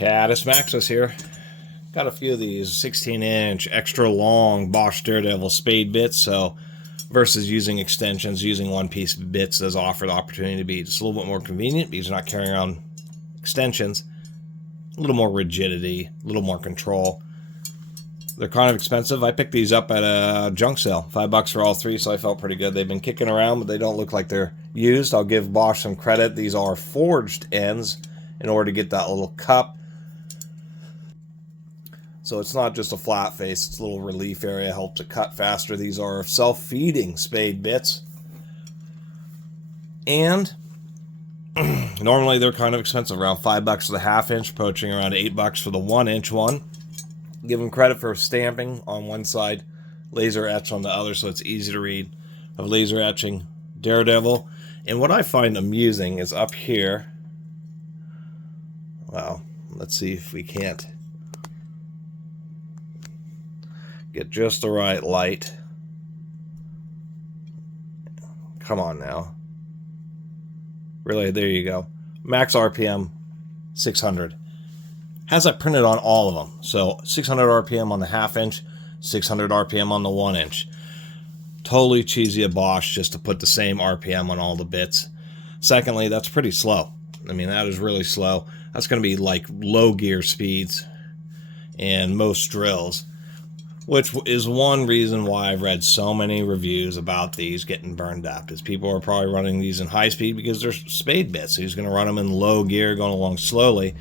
Catus Maximus here. Got a few of these 16-inch extra long Bosch DareDevil spade bits, so versus using extensions, using one-piece bits does offer the opportunity to be just a little bit more convenient because you're not carrying around extensions. A little more rigidity, a little more control. They're kind of expensive. I picked these up at a junk sale. $5 for all three, so I felt pretty good. They've been kicking around, but they don't look like they're used. I'll give Bosch some credit. These are forged ends in order to get that little cup. So it's not just a flat face, it's a little relief area, helps it cut faster. These are self-feeding spade bits. And normally they're kind of expensive, around $5 for the half-inch, approaching around $8 for the 1-inch one. Give them credit for stamping on one side, laser etch on the other, so it's easy to read. Of laser etching, DareDevil. And what I find amusing is up here. Well, let's see if we can't get just the right light. Come on now. Really, there you go. Max RPM 600. Has that printed on all of them. So 600 RPM on the half-inch, 600 RPM on the 1-inch. Totally cheesy of Bosch just to put the same RPM on all the bits. Secondly, that's pretty slow. I mean, that is really slow. That's going to be like low gear speeds in most drills, which is one reason why I've read so many reviews about these getting burned up, is people are probably running these in high speed because they're spade bits. So he's going to run them in low gear, going along slowly.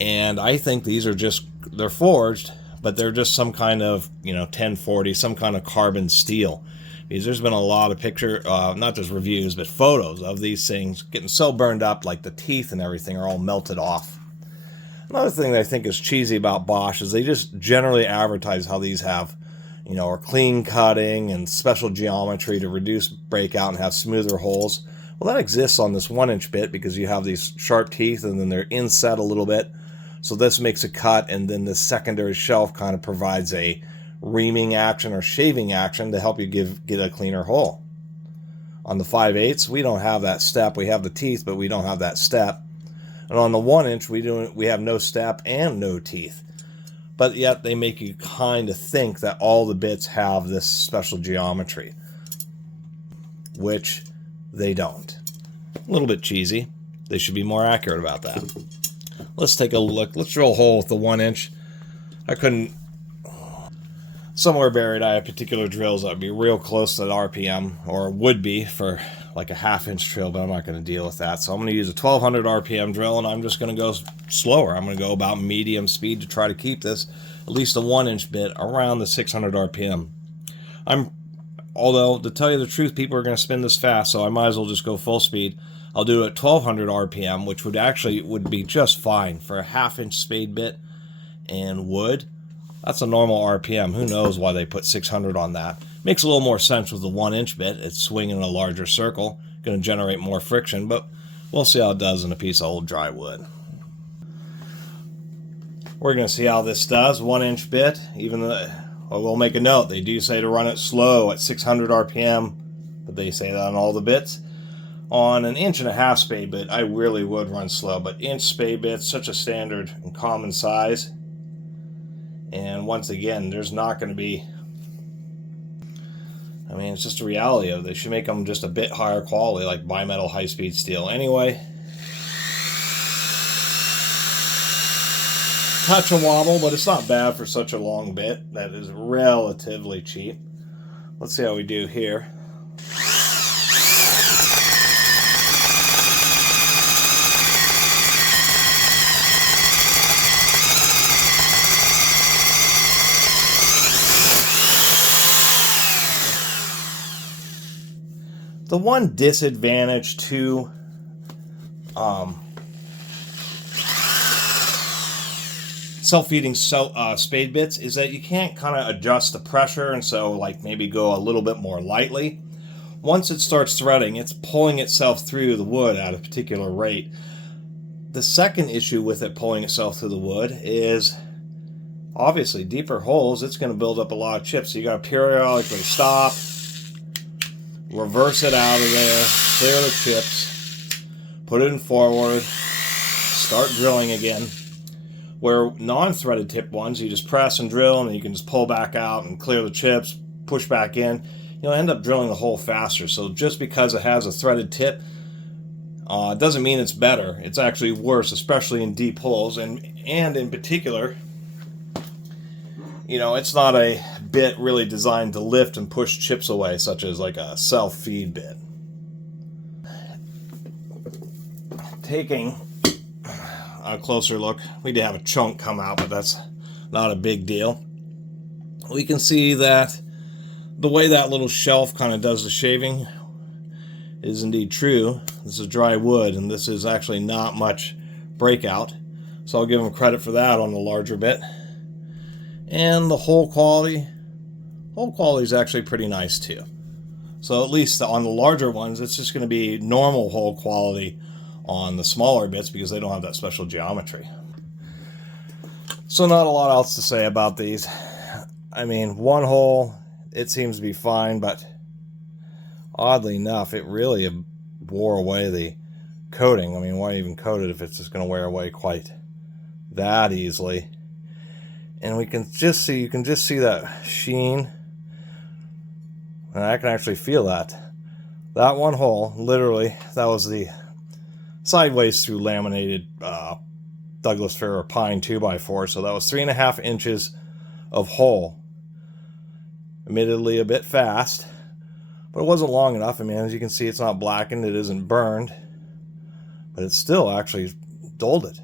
And I think these are just, they're forged, but they're just some kind of, 1040, some kind of carbon steel. Because there's been a lot of not just reviews, but photos of these things getting so burned up, like the teeth and everything are all melted off. Another thing that I think is cheesy about Bosch is they just generally advertise how these have, are clean cutting and special geometry to reduce breakout and have smoother holes. Well, that exists on this 1-inch bit because you have these sharp teeth and then they're inset a little bit. So this makes a cut, and then the secondary shelf kind of provides a reaming action or shaving action to help you get a cleaner hole. On the 5/8, we don't have that step. We have the teeth, but we don't have that step. And on the 1-inch, we have no step and no teeth. But yet they make you kind of think that all the bits have this special geometry, which they don't. A little bit cheesy. They should be more accurate about that. Let's take a look. Let's drill a hole with the 1-inch. Somewhere buried, I have particular drills that would be real close to that RPM, or would be for like a half-inch drill, but I'm not going to deal with that. So I'm going to use a 1200 RPM drill, and I'm just going to go slower. I'm going to go about medium speed to try to keep this, at least a 1-inch bit, around the 600 RPM. Although, to tell you the truth, people are going to spin this fast, so I might as well just go full speed. I'll do it at 1200 RPM, which would be just fine for a half-inch spade bit and wood. That's a normal RPM. Who knows why they put 600 on that. Makes a little more sense with the 1-inch bit. It's swinging in a larger circle, going to generate more friction, but we'll see how it does in a piece of old dry wood. We're going to see how this does. 1-inch bit, we'll make a note. They do say to run it slow at 600 RPM, but they say that on all the bits. On an 1.5-inch spade bit, I really would run slow, but inch spade bits, such a standard and common size. And once again, there's not going to be, it's just a reality of it. They should make them just a bit higher quality, like bimetal high-speed steel. Anyway, touch and wobble, but it's not bad for such a long bit that is relatively cheap. Let's see how we do here. The one disadvantage to self-feeding spade bits is that you can't kind of adjust the pressure, and so like maybe go a little bit more lightly. Once it starts threading, it's pulling itself through the wood at a particular rate. The second issue with it pulling itself through the wood is obviously deeper holes. It's going to build up a lot of chips, so you got to periodically stop, reverse it out of there, clear the chips, put it in forward, start drilling again. Where non-threaded tip ones, you just press and drill, and you can just pull back out and clear the chips, push back in. You'll end up drilling the hole faster. So just because it has a threaded tip, it doesn't mean it's better. It's actually worse, especially in deep holes. And in particular, you know, it's not a bit really designed to lift and push chips away, such as like a self-feed bit. Taking a closer look, we did have a chunk come out, but that's not a big deal. We can see that the way that little shelf kind of does the shaving is indeed true. This is dry wood, and this is actually not much breakout, so I'll give them credit for that on the larger bit. And the hole quality is actually pretty nice too. So at least on the larger ones, it's just going to be normal hole quality on the smaller bits because they don't have that special geometry. So not a lot else to say about these. I mean, one hole, it seems to be fine, but oddly enough, it really wore away the coating. I mean, why even coat it if it's just going to wear away quite that easily? And we can just see, you can just see that sheen. And I can actually feel that. That one hole, literally, that was the sideways through laminated Douglas fir or pine 2x4. So that was 3.5 inches of hole. Admittedly a bit fast, but it wasn't long enough. I mean, as you can see, it's not blackened, it isn't burned, but it still actually doled it.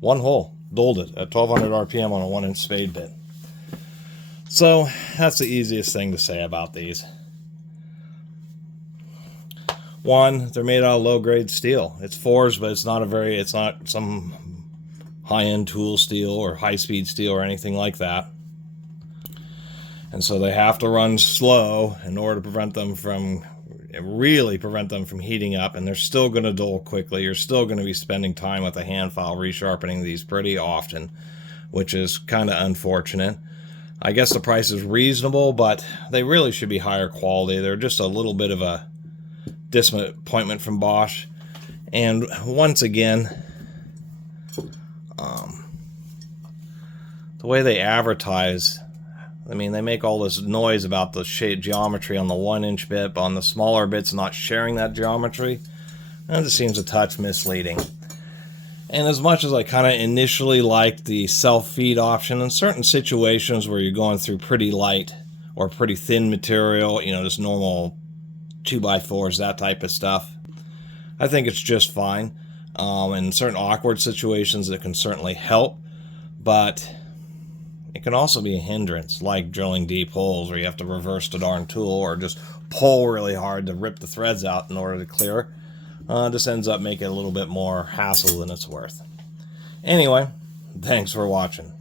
One hole, doled it at 1200 RPM on a 1-inch spade bit. So that's the easiest thing to say about these. One, they're made out of low-grade steel. It's fours, but it's not some high-end tool steel or high-speed steel or anything like that. And so they have to run slow in order to really prevent them from heating up, and they're still going to dull quickly. You're still going to be spending time with a hand file resharpening these pretty often, which is kind of unfortunate. I guess the price is reasonable, but they really should be higher quality. They're just a little bit of a disappointment from Bosch. And once again, the way they advertise, I mean, they make all this noise about the geometry on the 1-inch bit, but on the smaller bits not sharing that geometry. And it just seems a touch misleading. And as much as I kind of initially liked the self-feed option, in certain situations where you're going through pretty light or pretty thin material, you know, just normal 2x4s, that type of stuff, I think it's just fine. In certain awkward situations, it can certainly help, but it can also be a hindrance, like drilling deep holes where you have to reverse the darn tool or just pull really hard to rip the threads out in order to clear. Just ends up making it a little bit more hassle than it's worth. Anyway, thanks for watching.